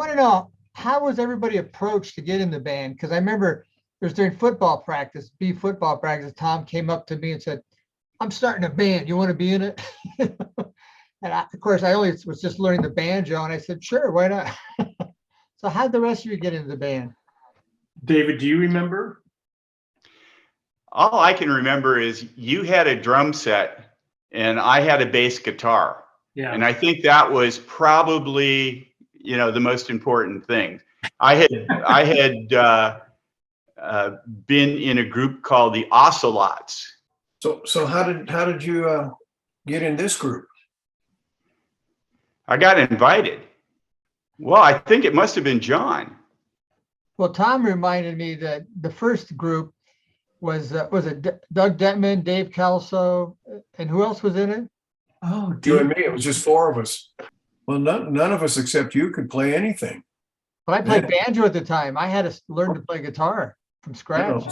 want to know, how was everybody approached to get in the band? Because I remember it was during football practice, football practice. Tom came up to me and said, "I'm starting a band. You want to be in it?" And of course, I only was just learning the banjo, and I said, "Sure, why not?" So how'd the rest of you get into the band? David, do you remember? All I can remember is you had a drum set and I had a bass guitar. Yeah. And I think that was probably, the most important thing. I had been in a group called the Ocelots. So how did you get in this group? I got invited. Well, I think it must have been John. Well, Tom reminded me that the first group was it Doug Detman, Dave Kelso, and who else was in it? Oh, You and me. It was just four of us. Well, none of us except you could play anything. But I played banjo at the time. I had to learn to play guitar from scratch.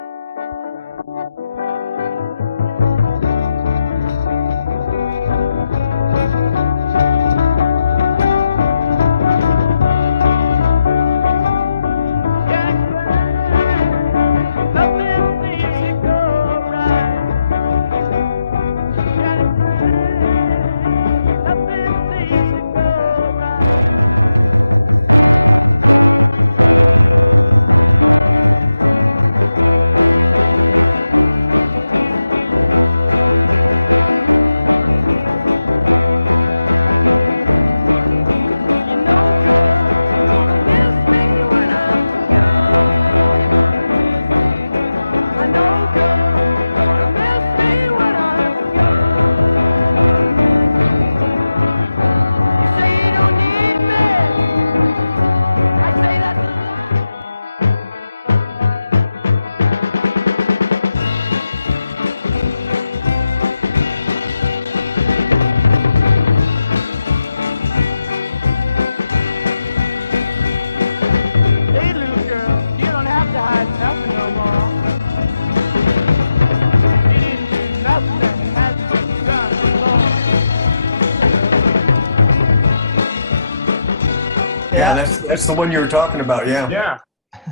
Yeah, that's the one you were talking about. Yeah. Yeah.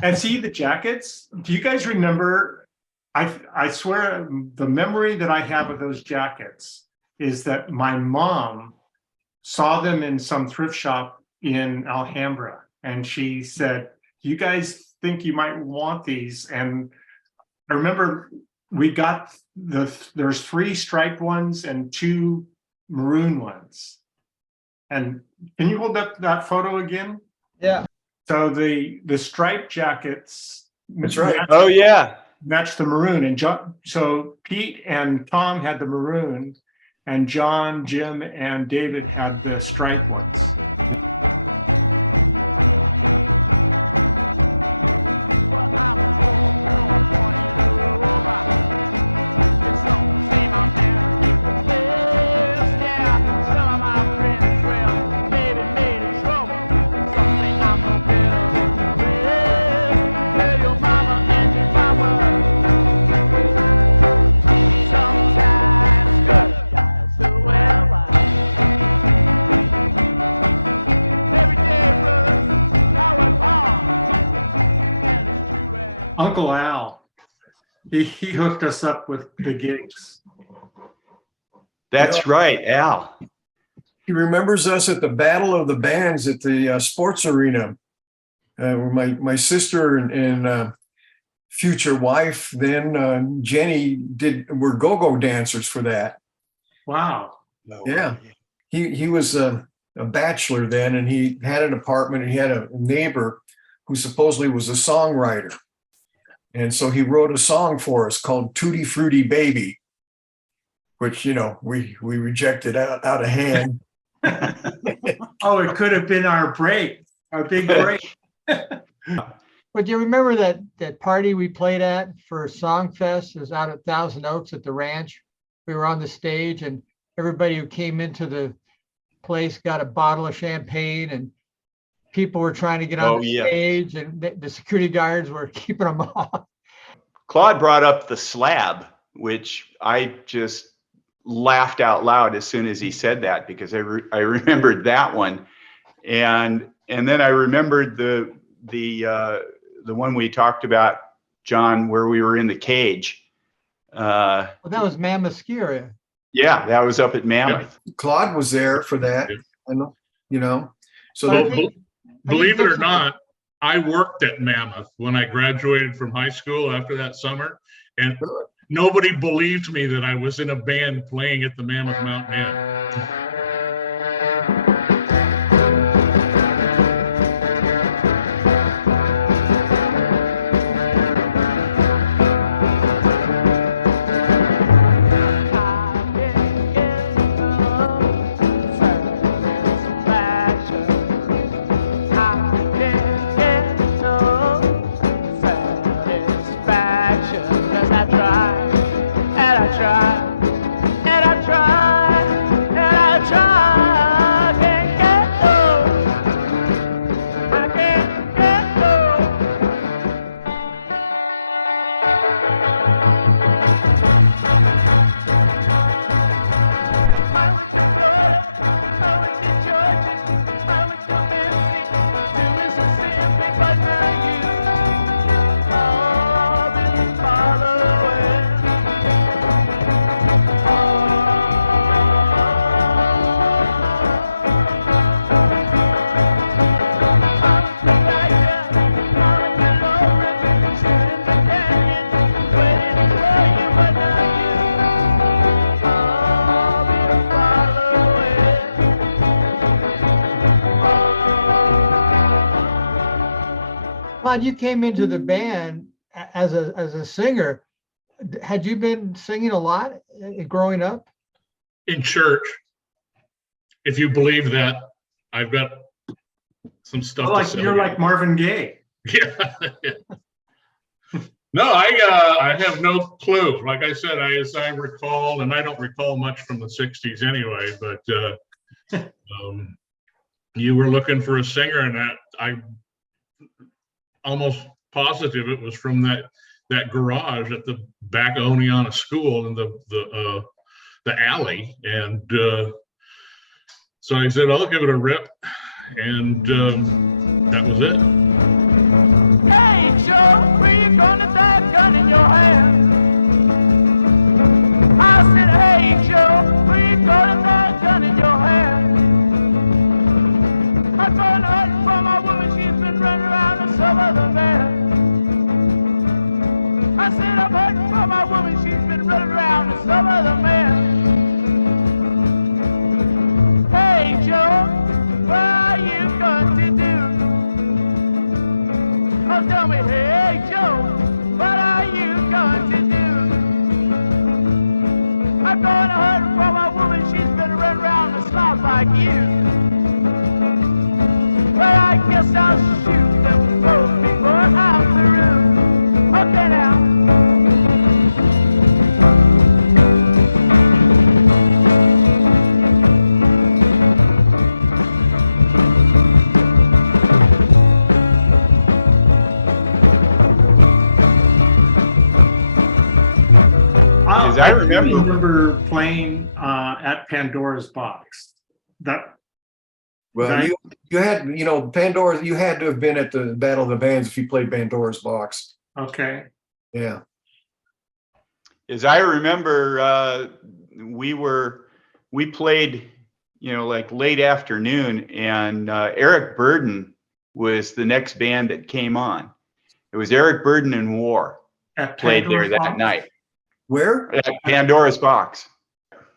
And see the jackets? Do you guys remember? I swear the memory that I have of those jackets is that my mom saw them in some thrift shop in Alhambra. And she said, "Do you guys think you might want these?" And I remember we got there's 3 striped ones and 2 maroon ones. And can you hold up that photo again? Yeah. So the striped jackets. That's right. Oh, yeah. Match the maroon. And so Pete and Tom had the maroon, and John, Jim, and David had the striped ones. Uncle Al, he hooked us up with the gigs. That's right, Al. He remembers us at the Battle of the Bands at the sports arena. Where my sister and future wife, then Jenny, were go-go dancers for that. Wow. Yeah. He was a bachelor then, and he had an apartment, and he had a neighbor who supposedly was a songwriter. And so he wrote a song for us called Tutti Frutti Baby, which, we rejected out of hand. Oh, it could have been our big break. But do you remember that party we played at for Songfest? It was out at Thousand Oaks at the ranch. We were on the stage, and everybody who came into the place got a bottle of champagne, and people were trying to get on the stage, and the security guards were keeping them off. Claude brought up the slab, which I just laughed out loud as soon as he said that, because I remembered that one. And And then I remembered the one we talked about, John, where we were in the cage. Well, that was Mammoth Ski Area. Yeah, that was up at Mammoth. Claude was there for that. Yeah. I know, you know, so Well, Well, I think- believe it or that's- not, I worked at Mammoth when I graduated from high school after that summer, and nobody believed me that I was in a band playing at the Mammoth Mountain Inn. Claude, you came into the band as a singer. Had you been singing a lot growing up? In church, if you believe that, I've got some stuff to Like say. you're like Marvin Gaye. Yeah. No, I have no clue. Like I said, as I recall, and I don't recall much from the 60s anyway, but you were looking for a singer, and I'm almost positive it was from that garage at the back of Oneonta School in the alley. And so I said, I'll give it a rip. And that was it. Hey, Joe, where you gonna that gun in your hand? I said, hey, Joe, where you gonna that gun in your hand? I'm trying to hide from my woman, she's been running around with some other man. I said, I'm hiding from my woman, she's been running around with some other man. Hey, Joe, what are you going to do? Oh, tell me, hey, Joe, what are you going to do? I'm going to hurt from my woman, she's been running around the slough like you. Well, I guess I'll shoot them both before I'm through. Okay, now. I remember- remember playing at Pandora's Box. That well, Right. you had, you know, Pandora, you had to have been at the Battle of the Bands if you played Pandora's Box. okay. Yeah. As I remember, we played, you know, like late afternoon, and Eric Burden was the next band that came on. It was Eric Burden and War At played there Pandora's that Box? night Where? at Pandora's Box.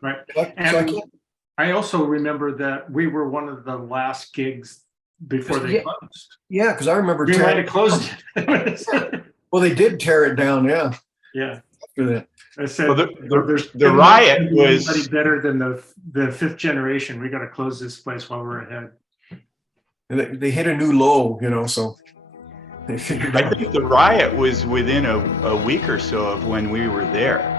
Right. So I And can't- I also remember that we were one of the last gigs before they Yeah. closed. yeah, because I remember We might tearing, have closed it. well, they did tear it down, yeah, Yeah. after that. I said, Well, the there's riot was- anybody better than the fifth generation. We got to close this place while we're ahead. And they hit a new low, you know, so they figured I out. think the riot was within a week or so of when we were there.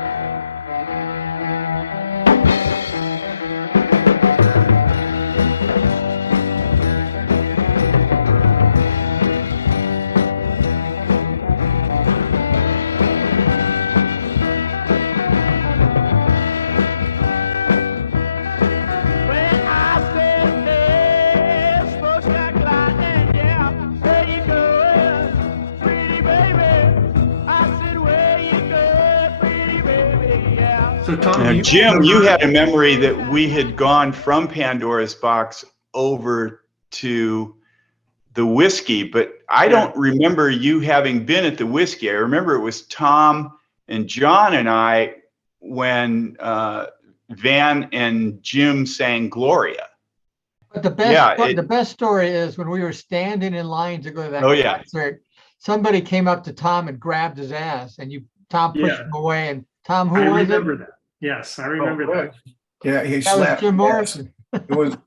When I said this, folks got gliding So Tom, Now, do you Jim, you remember- had a memory that we had gone from Pandora's Box over to the whiskey, but I don't remember you having been at the whiskey. I remember it was Tom and John and I when Van and Jim sang Gloria. But the best, Yeah, the best story is when we were standing in line to go to that Oh, yeah. concert, somebody came up to Tom and grabbed his ass, and Tom pushed Yeah. him away. And Tom, who I was remember it? that. Yes, I Oh, remember that. Yeah, he That was slapped. Jim my ass. Morrison. It was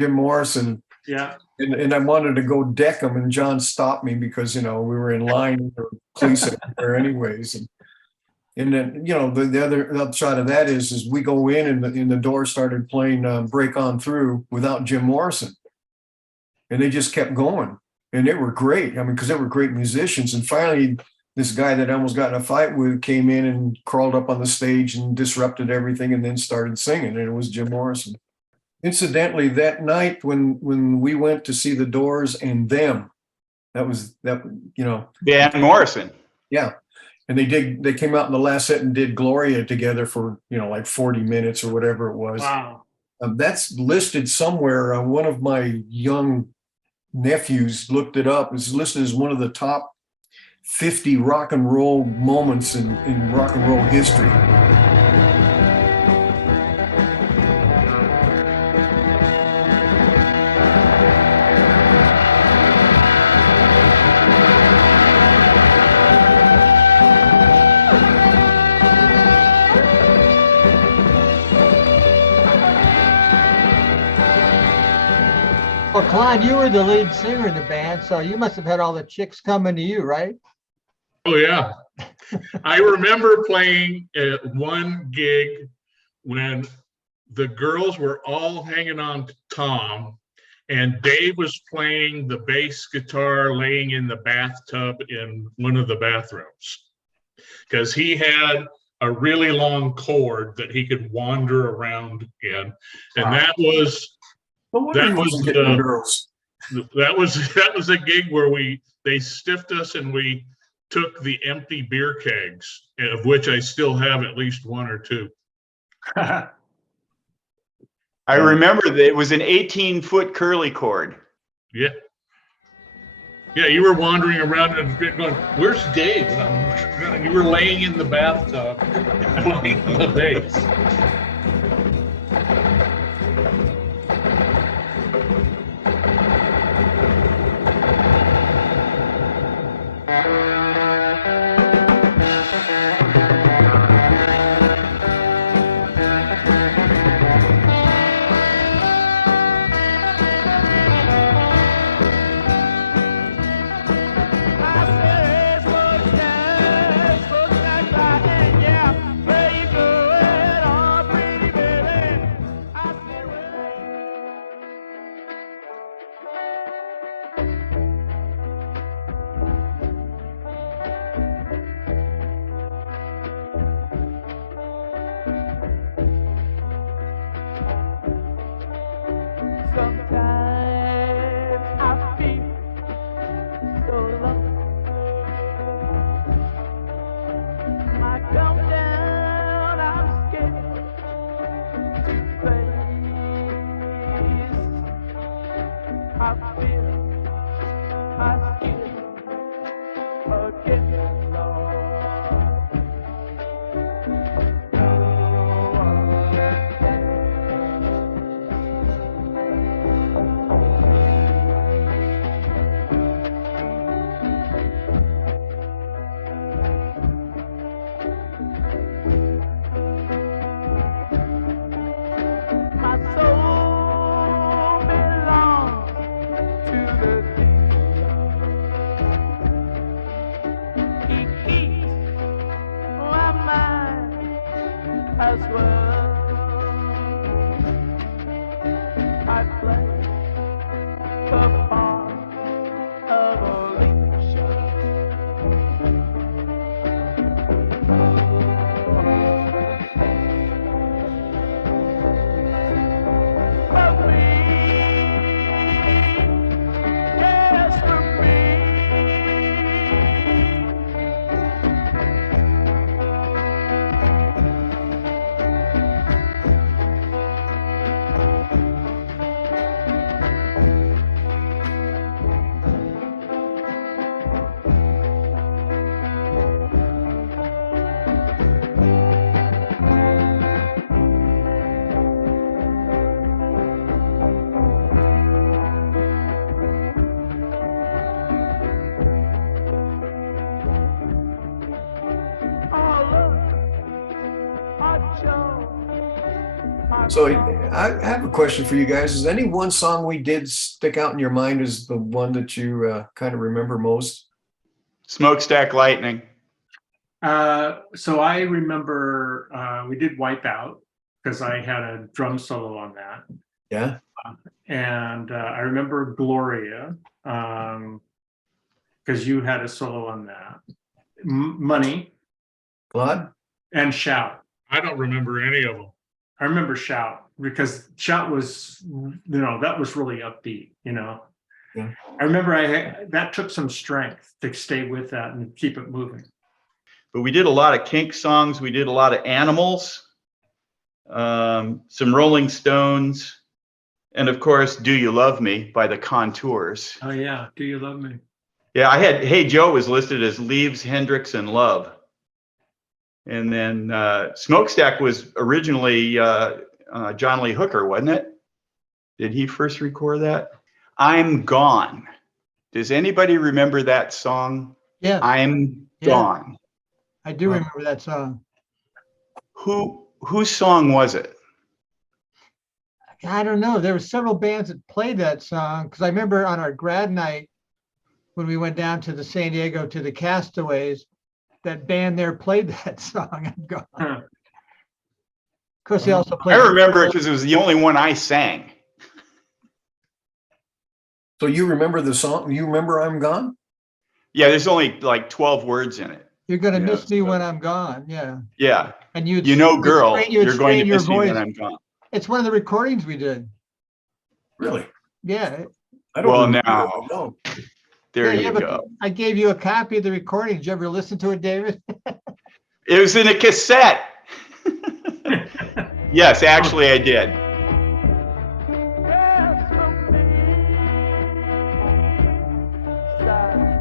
Jim Morrison. Yeah. And I wanted to go deck him, and John stopped me because, we were in line for police everywhere anyways. And then, the other upside of that is we go in and the door started playing Break On Through without Jim Morrison. And they just kept going. And they were great. I mean, because they were great musicians. And finally, this guy that I almost got in a fight with came in and crawled up on the stage and disrupted everything and then started singing. And it was Jim Morrison. Incidentally, that night when we went to see the Doors and them, Van Morrison. yeah. And they came out in the last set and did Gloria together for, like 40 minutes or whatever it was. Wow. That's listed somewhere. One of my young nephews looked it up. It's listed as one of the top 50 rock and roll moments in rock and roll history. Well, Klein, you were the lead singer in the band, so you must have had all the chicks coming to you, right? Oh, yeah. I remember playing at one gig when the girls were all hanging on to Tom, and Dave was playing the bass guitar laying in the bathtub in one of the bathrooms because he had a really long cord that he could wander around in. And that was No wonder he That wasn't was, getting the girls. that was a gig where they stiffed us and we took the empty beer kegs, of which I still have at least one or two. I remember that it was an 18-foot curly cord. Yeah. Yeah, you were wandering around and going, "Where's Dave?" And you were laying in the bathtub playing the bass. I said, "Folks like that, yeah, where you going, oh, pretty baby?" I said, sometimes I feel so low. I come down, I'm scared to face. I feel my skin again, Lord. My soul belongs to the deep. He keeps my mind as well. I play the part of Alicia. For me, yes, for me. So I have a question for you guys. Is any one song we did stick out in your mind as the one that you kind of remember most? Smokestack Lightning. So I remember we did Wipeout because I had a drum solo on that. Yeah. And I remember Gloria because you had a solo on that. Money Claude? and Shout. I don't remember any of them. I remember Shout because Shout was, that was really upbeat, Yeah. I remember that took some strength to stay with that and keep it moving. But we did a lot of Kink songs. We did a lot of Animals, some Rolling Stones, and of course, Do You Love Me by the Contours. Oh yeah, Do You Love Me? Yeah, I had Hey Joe was listed as Leaves, Hendrix, and Love. And then Smokestack was originally John Lee Hooker, wasn't it? Did he first record that? I'm Gone. Does anybody remember that song? Yeah, I'm Yeah. Gone. I do remember that song. Whose song was it? I don't know. There were several bands that played that song because I remember on our grad night when we went down to the San Diego to the Castaways, that band there played that song. I'm Gone. Huh. Of course, they also I played. remember it because it was the only one I sang. So you remember the song? You remember I'm Gone? Yeah, there's only like 12 words in it. You're gonna Yeah, miss me so- when I'm gone. Yeah, Yeah, and you'd girl, you'd you're going to strain your miss me when voice. I'm gone. It's one of the recordings we did. Really? Yeah, I don't Well, remember. now. No. There yeah, you but go. I gave you a copy of the recording. Did you ever listen to it, David? It was in a cassette. Yes, actually, I did. Well, smoke me, side.